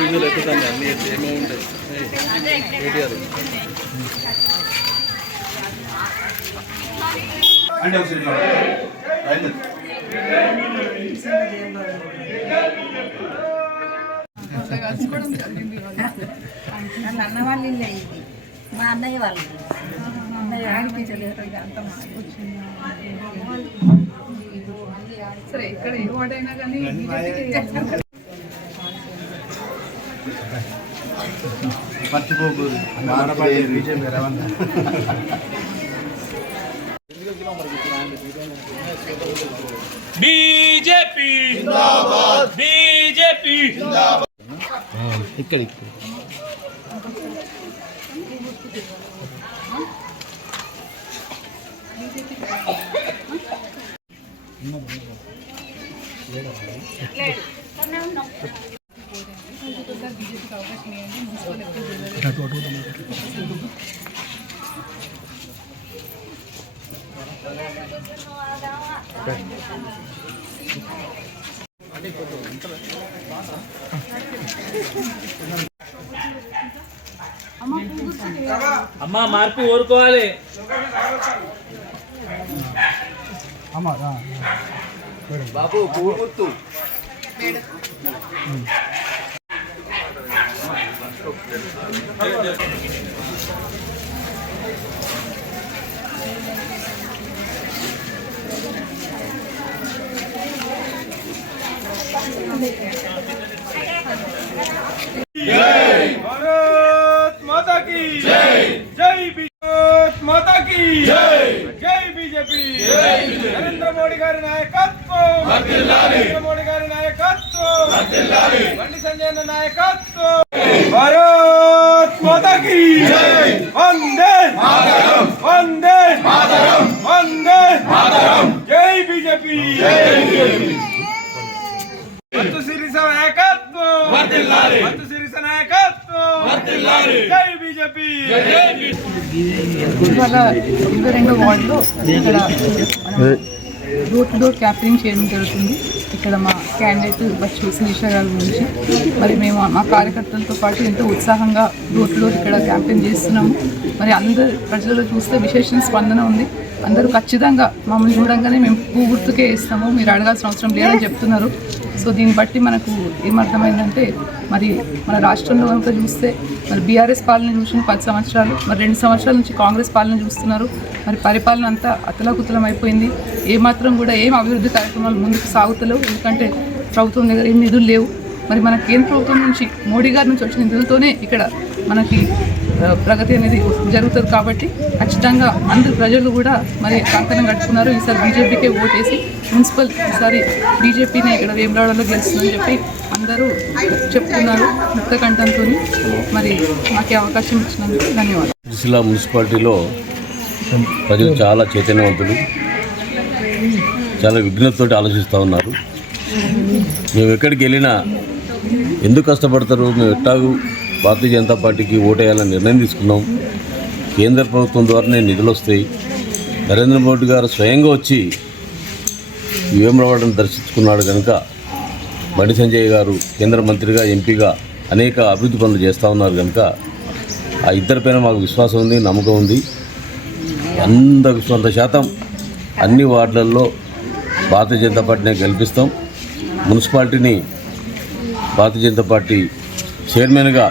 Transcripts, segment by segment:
విందులు ఎక్కుతాను అన్ని ఏమేమి ఉంటాయి కేటీఆర్ అంటే అన్న వాళ్ళు ఇది మా అన్నయ్య వాళ్ళు సరే ఇక్కడ ఏ వాడైనా కానీ బీజేపీ జిందాబాద్ బీజేపీ జిందాబాద్ ఇక్కడ బీజేపీకి అవకాశం ఇవ్వండి మున్సిపల్ అమ్మా మార్పు కోరుకోవాలి బాబు పూర్వత్తు जय भारत माता की जय जय भारत माता की जय जय बीजेपी नरेंद्र मोदी गारी नायकत्వం नरेंद्र मोदी गारी नायकत्వం బండి సంజయ్ నాయకత్వం भारत माता की जय वंदे मातरम वंदे मातरम वंदे मातरम जय बीजेपी जय बीजेपी మత్తు సిరిస నాయకత్వం వర్ధిల్లాలి మత్తు సిరిస నాయకత్వం వర్ధిల్లాలి జై బీజేపీ జై బీజేపీ ఇవాళ 22వ వార్డులో ఇక్కడ డోర్ టు డోర్ క్యాంపెయినింగ్ చేయడం జరుగుతుంది. ఇక్కడ మా క్యాండిడేట్ బచ్చు శిరీష గారి గురించి మరి మేము మా కార్యకర్తలతో పాటు ఎంతో ఉత్సాహంగా డోర్ టు డోర్ ఇక్కడ క్యాంపెయిన్ చేస్తున్నాము. మరి అందరు ప్రజలలో చూస్తే విశేష స్పందన ఉంది. అందరూ ఖచ్చితంగా మమ్మల్ని చూడంగానే మేము పువ్వు గుర్తుకే ఇస్తాము, మీరు అడగాల్సిన అవసరం లేదని చెప్తున్నారు. సో దీన్ని బట్టి మనకు ఏమర్థమైందంటే మరి మన రాష్ట్రంలో కనుక చూస్తే మరి బీఆర్ఎస్ పాలన చూసిన 10 సంవత్సరాలు, మరి 2 సంవత్సరాల నుంచి కాంగ్రెస్ పాలన చూస్తున్నారు. మరి పరిపాలన అంతా అతలాకుతలం అయిపోయింది. ఏమాత్రం కూడా ఏం అభివృద్ధి కార్యక్రమాలు ముందుకు సాగుతలేవు. ఎందుకంటే ప్రభుత్వం దగ్గర ఏం నిధులు లేవు. మరి మన కేంద్ర ప్రభుత్వం నుంచి మోడీ గారి నుంచి వచ్చిన నిధులతోనే ఇక్కడ మనకి ప్రగతి అనేది జరుగుతుంది. కాబట్టి ఖచ్చితంగా అందరు ప్రజలు కూడా మరి కంకణం కట్టుకున్నారు. ఈసారి బీజేపీకే ఓటేసి మున్సిపల్ ఈసారి బీజేపీనే ఇక్కడ వేములవాడలో గెలుస్తుందని చెప్పి అందరూ చెప్తున్నారు ముక్త కంఠంతో. మరి మాకు అవకాశం ఇచ్చినందుకు ధన్యవాదాలు. సిరిసిల్ల మున్సిపాలిటీలో ప్రజలు చాలా చైతన్యవంతులు, చాలా విఘ్నతతో ఆలోచిస్తూ ఉన్నారు. మేము ఎక్కడికి వెళ్ళినా ఎందుకు కష్టపడతారు, మేము ఎట్టాగు భారతీయ జనతా పార్టీకి ఓటేయాలని నిర్ణయం తీసుకున్నాం. కేంద్ర ప్రభుత్వం ద్వారానే నిధులు వస్తాయి. నరేంద్ర మోడీ గారు స్వయంగా వచ్చి వేములవాడను దర్శించుకున్నాడు కనుక బండి సంజయ్ గారు కేంద్ర మంత్రిగా ఎంపీగా అనేక అభివృద్ధి పనులు చేస్తూ ఉన్నారు కనుక ఆ ఇద్దరిపైన మాకు విశ్వాసం ఉంది, నమ్మకం ఉంది. 100% అన్ని వార్డులలో భారతీయ జనతా పార్టీని గెలిపిస్తాం. మున్సిపాలిటీని భారతీయ జనతా పార్టీ చైర్మన్గా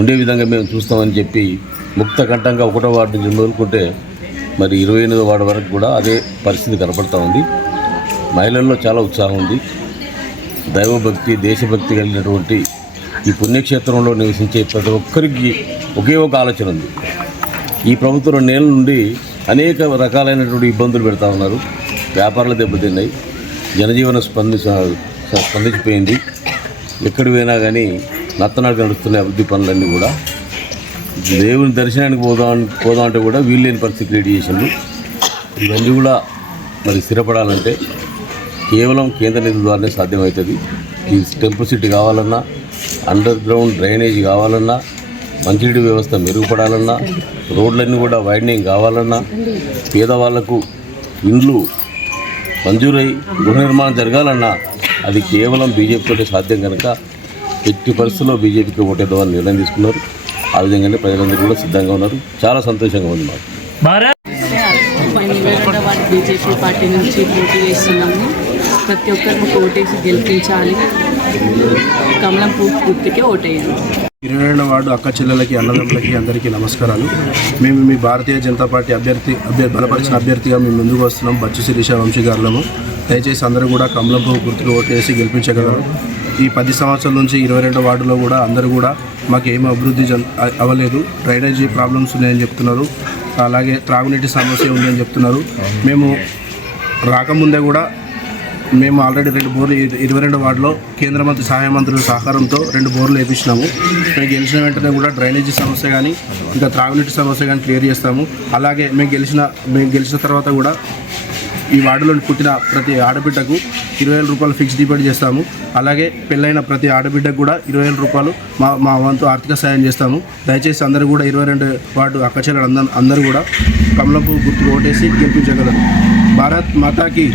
ఉండే విధంగా మేము చూస్తామని చెప్పి ముక్త కంఠంగా 1వ వార్డు నుంచి మొదలుకుంటే మరి 28వ వార్డు వరకు కూడా అదే పరిస్థితి కనపడుతూ ఉంది. మహిళల్లో చాలా ఉత్సాహం ఉంది. దైవభక్తి, దేశభక్తి కలిగినటువంటి ఈ పుణ్యక్షేత్రంలో నివసించే ప్రతి ఒక్కరికి ఒకే ఒక ఆలోచన ఉంది. ఈ ప్రభుత్వం 2 నెలల నుండి అనేక రకాలైనటువంటి ఇబ్బందులు పెడతా ఉన్నారు. వ్యాపారాలు దెబ్బతిన్నాయి, జనజీవనం స్పందించిపోయింది. ఎక్కడికి పోయినా కానీ నత్తనాడు నడుస్తున్న అభివృద్ధి పనులన్నీ కూడా దేవుని దర్శనానికి పోదాం అంటే కూడా వీల్లేని పరిస్థితి క్రియేట్ చేసిండు. ఇవన్నీ కూడా మరి స్థిరపడాలంటే కేవలం కేంద్ర నిధుల ద్వారానే సాధ్యమవుతుంది. ఈ టెంపుల్ సిటీ కావాలన్నా, అండర్ గ్రౌండ్ డ్రైనేజ్ కావాలన్నా, మంచినీటి వ్యవస్థ మెరుగుపడాలన్నా, రోడ్లన్నీ కూడా వైడనింగ్ కావాలన్నా, పేదవాళ్లకు ఇండ్లు మంజూరై గృహ నిర్మాణం జరగాలన్నా అది కేవలం బీజేపీతో సాధ్యం కనుక ఎట్టి పరిస్థితుల్లో బీజేపీకి ఓటేద్దామని నిర్ణయం తీసుకున్నారు. ఆ విధంగానే ప్రజలందరూ కూడా సిద్ధంగా ఉన్నారు. చాలా సంతోషంగా ఉంది మాకు. 22వ వార్డు బీజేపీ పార్టీ నుంచి పోటీ చేస్తున్నాము. ప్రతి ఒక్కరు ఓటేసి గెలిపించాలి. కమలం పువ్వు గుర్తుకే ఓటేయాలి. 22వ వార్డు అక్క చెల్లెలకి అన్నదమ్ములకి అందరికీ నమస్కారాలు. మేము మీ భారతీయ జనతా పార్టీ బలపరిచిన అభ్యర్థిగా మేము ముందుకు వస్తున్నాం. బచ్చు శిరీష వంశీగారులము. దయచేసి అందరూ కూడా కమలం పువ్వు గుర్తుకు ఓటేసి గెలిపించగలరు. ఈ 10 సంవత్సరాల నుంచి 22వ వార్డులో కూడా అందరూ కూడా మాకు ఏమీ అభివృద్ధి అవ్వలేదు. డ్రైనేజీ ప్రాబ్లమ్స్ ఉన్నాయని చెప్తున్నారు. అలాగే త్రాగునీటి సమస్య ఉందని చెప్తున్నారు. మేము రాకముందే కూడా మేము ఆల్రెడీ 2 బోర్లు 22వ వార్డులో కేంద్ర మంత్రి సహాయ మంత్రుల సహకారంతో 2 బోర్లు వేయించినాము. మేము గెలిచిన వెంటనే కూడా డ్రైనేజీ సమస్య కానీ ఇంకా త్రాగునీటి సమస్య కానీ క్లియర్ చేస్తాము. అలాగే మేము గెలిచిన తర్వాత కూడా ఈ వార్డులో పుట్టిన ప్రతి ఆడబిడ్డకు 20,000 రూపాయలు ఫిక్స్ డిపాజిట్ చేస్తాము. అలాగే పెళ్ళైన ప్రతి ఆడబిడ్డకు కూడా 20,000 రూపాయలు మా వంతు ఆర్థిక సాయం చేస్తాము. దయచేసి అందరూ కూడా 22 వార్డు అక్కచెల్లెలు అందరూ కూడా కమలం పువ్వు గుర్తు ఓటేసి గెలిపించగలరు. భారత్ మాతాకి